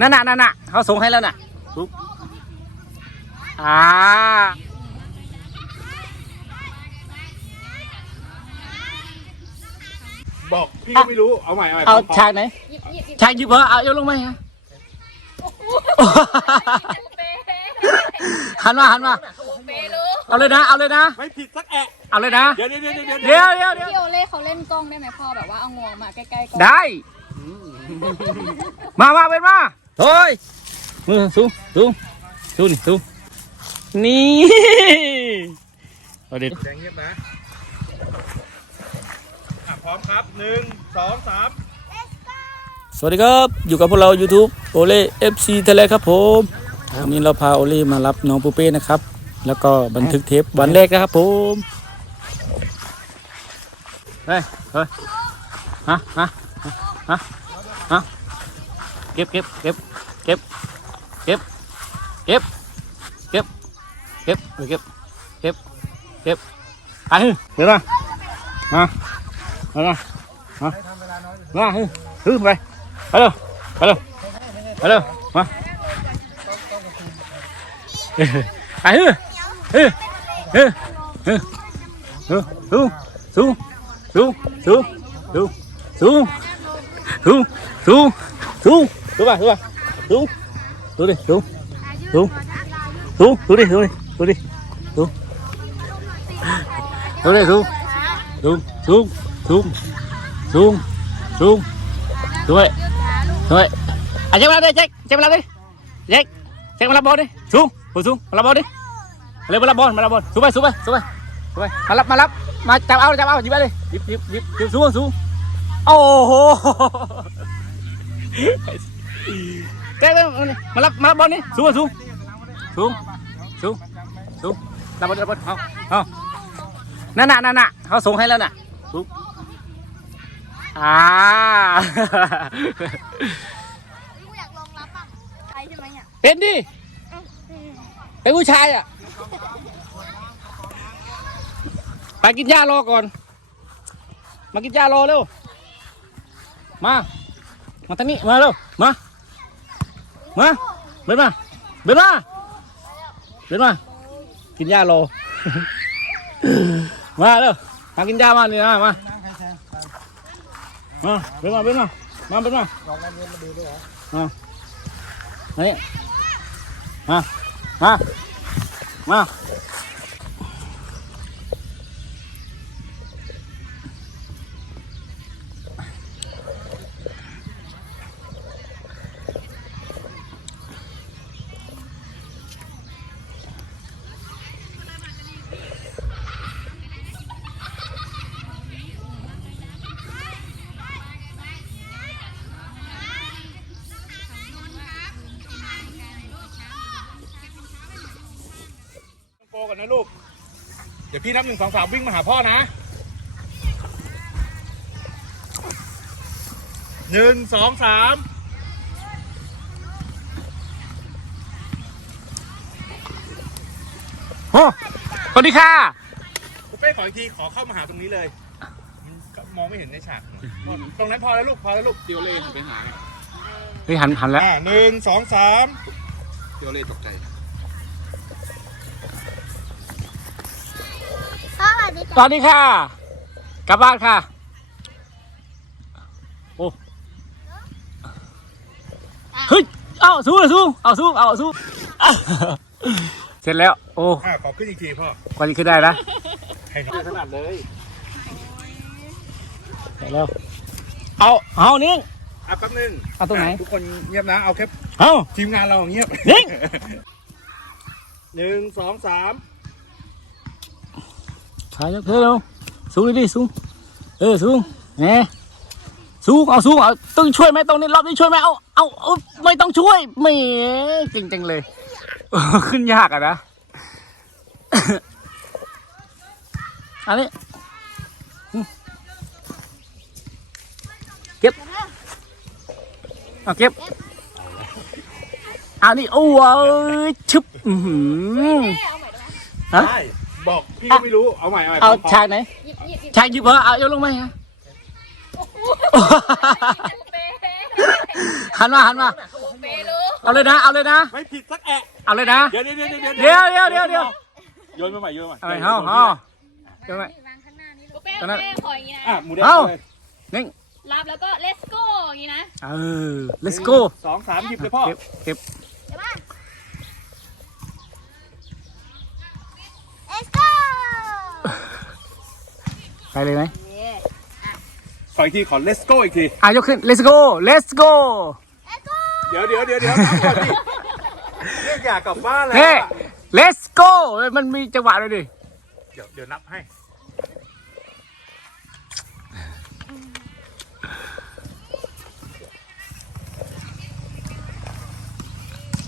นั่นน่ะนั่นน่ะเขาส่งให้แล้วน่ะปุ๊บอ่าบอกพี่ก็ไม่รู้ เอาใหม่เอาใหม่เอาพร้มฉากไหนหยิบหยิบหยิบฉากหยิบเหรอเอาโยนลงมาฮะเป๊ะหันมาหันมาเป๊ะเลยเอาเลยนะ เอาเลยนะ ไม่ผิดสักแอะ เอาเลยนะเดี๋ยวเดี๋ยวเดี๋ยวเดี๋ยวเดี๋ยวเดี๋ยวเดี๋ยวพี่โอเล่เขาเล่นกล้องได้ไหมพ่อแบบว่าเอางวงมาใกล้ๆกล้องได้ มามาเป็นมา เฮ้ยมือสูงสูงสูงนี่สูงนี่เอาดิแดงเงียบนะอะพร้อมครับหนึ่งสองสาม สวัสดีครับ อยู่กับพวกเรา YouTube โอเล่ FC ทะเลครับผมวันนี้เราพาโอเล่มารับน้องปูเป้นะครับ แล้วก็บันทึกเทปวันแรกนะครับผมเฮ้ยเฮ้ยฮะฮะฮะฮะ เก็บเก็บเก็บเก็บเก็บเก็บเก็บเก็บเก็บเก็บเก็บไปเดี๋ยวนะมาเอาละมามาฮึฮึไปไปเร็วไปเร็วไปเร็วมาเฮ้ยไปฮึฮึฮึฮึฮึสูงสูงสูงสูง đúng rồi đúng rồi. Xuống xuống đi, xuống. Xuống. Xuống xuống đi xuống đi xuống đi. Xuống. Xuống đi, xuống. Xuống xuống xuống. Xuống xuống. Xuống vậy. Xuống vậy. À chạy đi chạy. Chạy đi chạy. Chạy con bò đi. Xuống. Ngồi xuống con bò đi. Lên con bò con bò xuống vậy xuống vậy xuống vậy. Xuống vậy. Mà lắp mà lắp. Mà chạm ao chạm ao nhịp đây nhịp nhịp nhịp xuống xuống ô oh. แกล้มารับมารับบอลนี่สูงสูงสูงสูงสูงรับบอลรับบอลเอาเอานั่นน่ะนั่นน่ะเขาส่งให้แล้วน่ะสูงอ่าเฮ้เยเป็นดิเป็นผู้ชายอะไปกินหญ้ารอก่อน มากินหญ้ารอเร็วมา มาทางนี้มาเร็วมา มาเบนมาเบนมาเบนมา กินหญ้ารอมาเร็วมากินหญ้ามานี่นะมา มาเบนมาเบนมา มาเบนมาอ่านี่มา มา มา โปกันนะลูก เดี๋ยวพี่นับหนึ่งสองสามวิ่งมาหาพ่อนะหนึ่งสองสามโอ้สวัสดีค่ะคุณเป้ขออีกทีขอเข้ามาหาตรงนี้เลยมันมองไม่เห็นในฉาก ตรงนั้นพอแล้วลูกพอแล้วลูกเดียวเลยไปหาเฮ้ยหันหันแล้วอ่าหนึ่งสองสามเดี๋ยวเลยตกใจ พ่อสวัสดีสวัสดีค่ะ กลับบ้านค่ะ โอ้เฮ้ยเอาสู้สู้เอาสู้เอาสู้เสร็จแล้ว โอ้อ่าขอขึ้นอีกทีพ่อ กว่าจะขึ้นได้นะให้น้องถนัดเลยเสร็จแล้ว เอาเอานิ่ง อะแป๊บนึงเอาตรงไหนะทุกคนเงียบนะ เอาแค่เอา ทีมงานเราเงียบนิ่ง หนึ่งสองสาม ขายเธอเร็วสูงดิสูงเออสูงแหมสูงเอาสูงเอาต้องช่วยไหมตรงนี้รอบนี้ช่วยไหมเอาเอาเอาไม่ต้องช่วยไม่เก่งจังเลยขึ้นยากอะนะอันนี้เก็บเอาเก็บอันนี้โอ้ยชึบอือหือฮะ บอกพี่ก็ไม่รู้ เอาใหม่เอาใหม่เอาพร้มๆฉากไหนหยิบหยิบหยิบชายหยิบเหรอเอาโยนลงมาฮะเป๊ะหันมาหันมาเป๊ะเลยเอาเลยนะ เอาเลยนะไม่ผิดสักแอะเอาเลยนะเดี๋ยวเดี๋ยวเดี๋ยวเดี๋ยวเดี๋ยวเดี๋ยวเดี๋ยวเดี๋ยวโยนมาใหม่โยนมาใหม่เอาไปเฮาเฮาเดี๋ยวไหมปูเป้ตอนนั้น เป้ขออย่างนี้อะนะหมูแดงเอ้า เลยนิ่งรับแล้วก็ let's go อย่างนี้นะเออ let's go สองสามหยิบเลยพ่อเก็บเก็บ ไปเลยไหมขออีกทีขอ let's go อีกที อะยกขึ้น let's go let's go Let's go เดี๋ยวเดี๋ยวเดี๋ยวเดี๋ยวนับก่อนดิเรียกอยากกลับบ้านแล้วเฮ้ อะ let's go มันมีจังหวะเลยดิ เดี๋ยวเดี๋ยวนับให้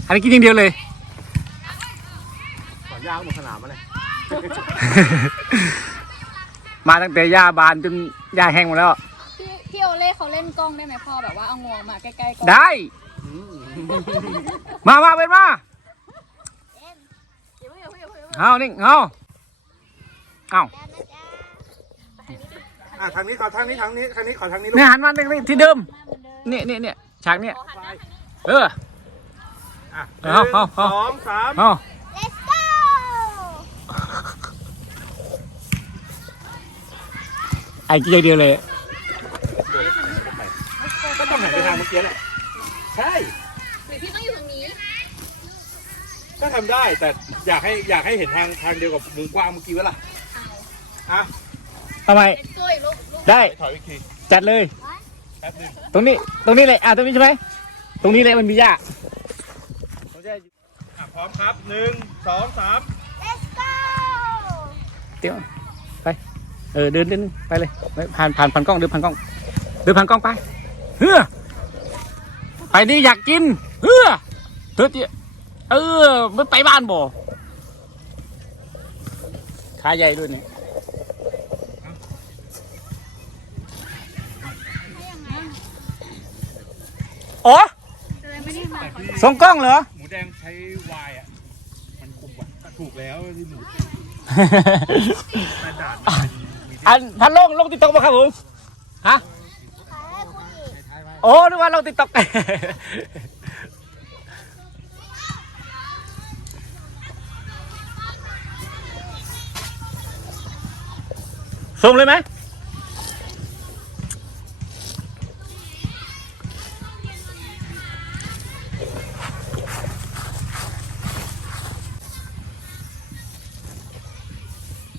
อันนี้กินอย่างเดียวเลย ขอยางบนสนามมาเลย มาตั้งแต่หญ้าบานจนหญ้าแห้งหมดแล้ว พี่พี่โอเล่เขาเล่นกล้องได้ไหมพ่อแบบว่าเอางวงมาใกล้ๆกล้องได้ มามาเป็นมาเอานิ่งเอาเอาอะทางนี้ขอทางนี้ทางนี้ทางนี้ขอทางนี้ลูกเนี่ยหันมาตรงนี้ที่เดิมเนี่ยเนี่ยเนี่ยฉากเนี่ยเอออะเอาเอาเอาสองสาม เอา Let's go ไอ้กินอย่างเดียวเลย ก็ต้องหันไปทางเมื่อกี้แหละใช่ หรือพี่ต้องอยู่ตรงนี้ ก็ทำได้แต่อยากให้อยากให้เห็นทางทางเดียวกับมุมกว้างเมื่อกี้วะล่ะอะทำไม let's go อีกลูกลูกได้ ถอยอีกทีจัดเลย แป๊บหนึงตรงนี้ ตรงนี้เลย อะ ตรงนี้ใช่ไหม ตรงนี้เลยมันมีหญ้าผมจะอะพร้อมครับหนึ่งสองสาม Let's go เดี๋ยวไป เออเดินเดินไปเลยไปผ่านผ่านผ่านกล้องเดินผ่านกล้อง เดินผ่านกล้องไปเฮ้อไปนี่อยากกินเฮ้อเธอเจีเออไม่ไปบ้านบ่ขาใหญ่ด้วยนี่อ๋อเลยไม่ได้มาแต่ที่ส่งกล้องเหรอ หมูแดงใช้วายอะ มันคุมกว่าถูกแล้วที่หมูแต่ด่าน มันมีที่อันพันลงลงติ๊กต็อกป่ะครับผมฮะโอ้นึกว่าลงติ๊กต็อกส่งเลยไหม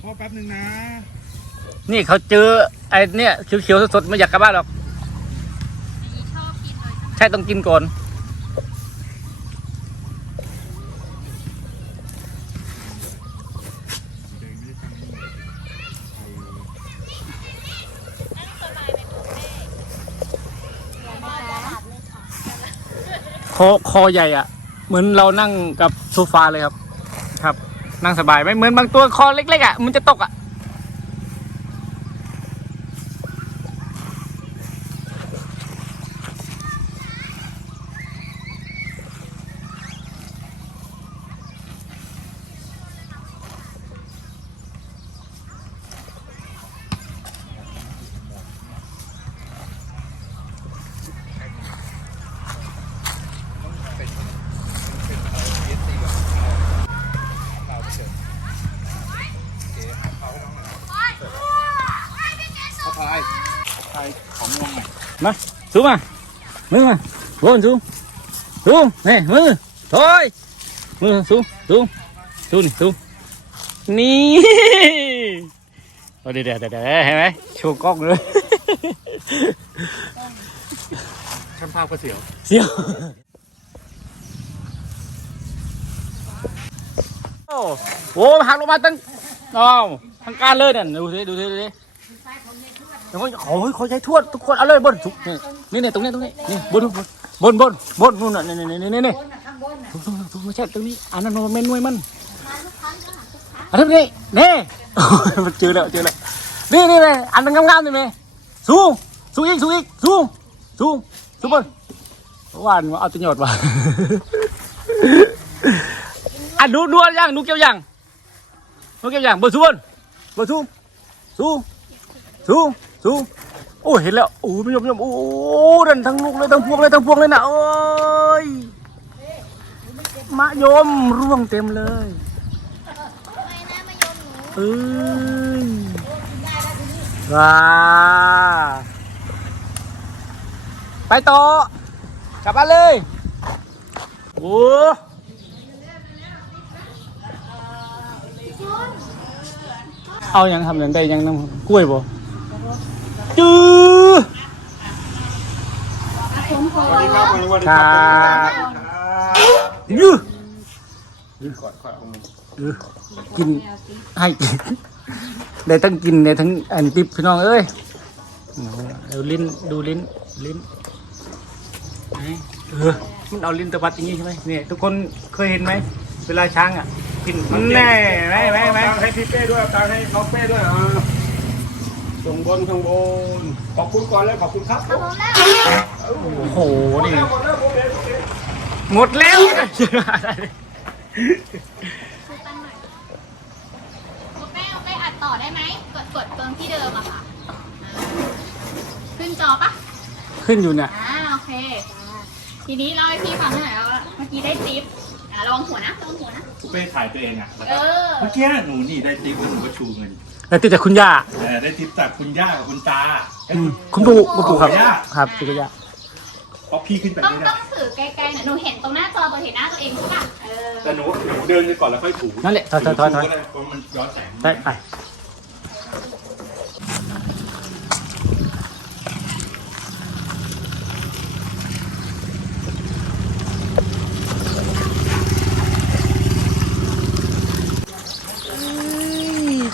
พ่อแป๊บหนึ่งนะ นี่เขาเจอไอ้เนี่ยเขียวๆสดๆไม่อยากกลับบ้านหรอก ชอบกินเลยใช่ต้องกินก่อน คอคอใหญ่อะเหมือนเรานั่งกับโซฟาเลยครับ ครับ นั่งสบายไม่เหมือนบางตัวคอเล็กๆอะมันจะตกอะ มาซูมมามือมาโวนซูมซูมนี่มือถอยมือซูมซูมซูมนี่ซูมนี่เอาเดี๋ยวเดี๋ยวเดี๋ยวเดี๋ยวเห็นไหมโชว์กล้องเลยช่างภาพก็เสียวเสียวโอ้โหหักลงมาตั้งอ้าวทางการเลยเนี่ยดูสิดูสิดูสิ เดี๋ยวเขาเขาใช้ทวดทุกคนเอาเลยบนทุกนี่นี่ตรงนี้ตรงนี้นี่บนบนบนบนนู่นน่ะนี่นี่นี่นี่นี่ทุกทุกทุกไม่ใช่ตรงนี้อันนั้นมันเป็นหน่วยมันอันนี้นี่นี่มันเจอแล้วเจอแล้วนี่นี่เลยอันนั้นงามๆนี่เลยสูงสูงอีกสูงอีกสูงสูงสูงบนว่านว่าเอาตัวหยอดว่ะอะดูดูอันยังดูเกี่ยวยังดูเกี่ยวยังบอร์ซูนเบอร์ซูซู ซูซูโอ้เห็นแล้วโอ้ไม่ยอมไม่ยอมโอ้ดันทั้งลูกเลยทั้งพวงเลยทั้งพวงเลยนะโอ้ยยมร่วงเต็มเลยเอ้ยว้าไปต่อกลับบ้านเลยโอ้เอายังทำยังได้ยังน้ำกล้วยบ่ จื้อครับยื้อกินให้กินได้ทั้งกินได้ทั้งอันติบพี่น้องเอ้ยเอาลิ้นดูลิ้นลิ้นเออมันเอาลิ้นตะวัดอย่างนี้ใช่ไหมเนี่ยทุกคนเคยเห็นไหมเวลาช้างอะกินมันแน่ไหมไหมไหมให้พี่เป้ด้วยตังให้น้องเป้ด้วยอ่า ส่งบนข้างบน ขอบคุณก่อนแล้วขอบคุณครับเอาผมแล้วโอ้โหนี่หมดแล้วหมดแล้วโอเคหมดแล้วแม่เอาไปอัดต่อได้ไหมกดกดตรงที่เดิมอะค่ะอ่าขึ้นจอปะขึ้นอยู่เนี่ยอ่าโอเค ทีนี้เล่าให้พี่ฟังหน่อยว่าเมื่อกี้ได้ทิปอ่าระวังหัวนะระวังหัวนะ เป้ถ่ายตัวเองอะเออ เมื่อกี้หนูนี่ได้ติ๊บแล้วหนูก็ชูเงิน แล้วติดจากคุณย่าเออได้ติ๊บจากคุณย่ากับคุณตาอืมคุณปู่คุณปู่ครับย่าครับคุณย่าเพราะพี่ขึ้นไปต้องไม่ต้ได้ องถือใกล้ๆหน่อยหนูเห็นตรงหน้าจอตัวเห็นหน้าตัวเองใช่ปะเออแต่หนูหนูเดินไปก่อนแล้วค่อยถูนั่นแหละถอยถอยถอยถอยถูก็ได้เพราะมันย้อนแสงได้ไป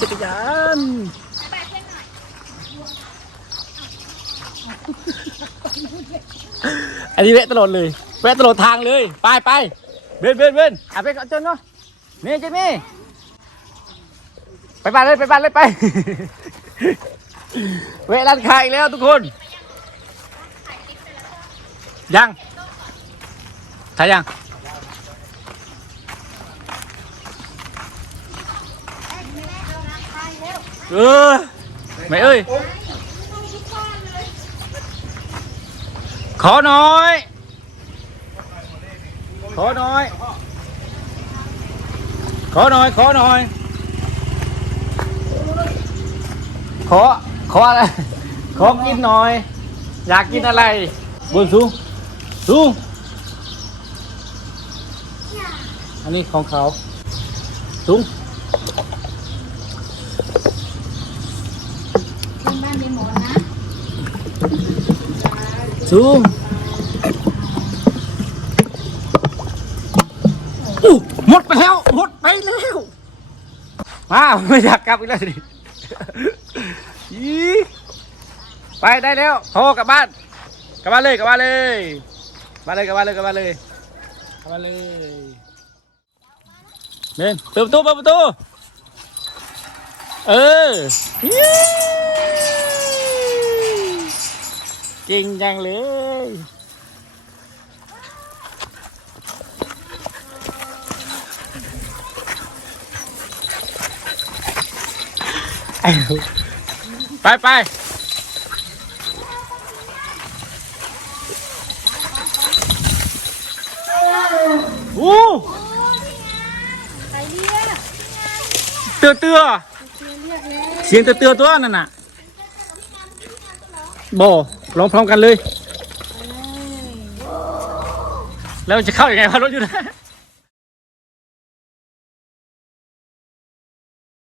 จักรยาน อันนี้แวะตลอดเลยแวะตลอดทางเลย ไปไปเบนเบนเบนอะไปก่อนจนเนาะนี่เจมี่ไปบ้านเลยไปบ้านเลยไป เวลาขายแล้วทุกคน ยังถ่ายยังเออ ไม่เอ้ยขอหน่อยขอหน่อยขอหน่อยขอหน่ สู้หมดไปแล้ว หมดไปแล้วมาไม่อยากกลับอีกแล้วสิไปได้แล้วโทรกลับบ้านกลับบ้านเลยกลับบ้านเลยมาเลยกลับบ้านเลยกลับบ้านเลยกลับบ้านเลยเบนเปิดประตูเปิดประตูเออ ยี่เก่งจังเลยไปไปโอ้เตือเตือเสียงเตือเตือตัวนั่นน่ะโบ ร้องพร้อมกันเลย แล้วจะเข้ายัางไงพารถอยู่นะ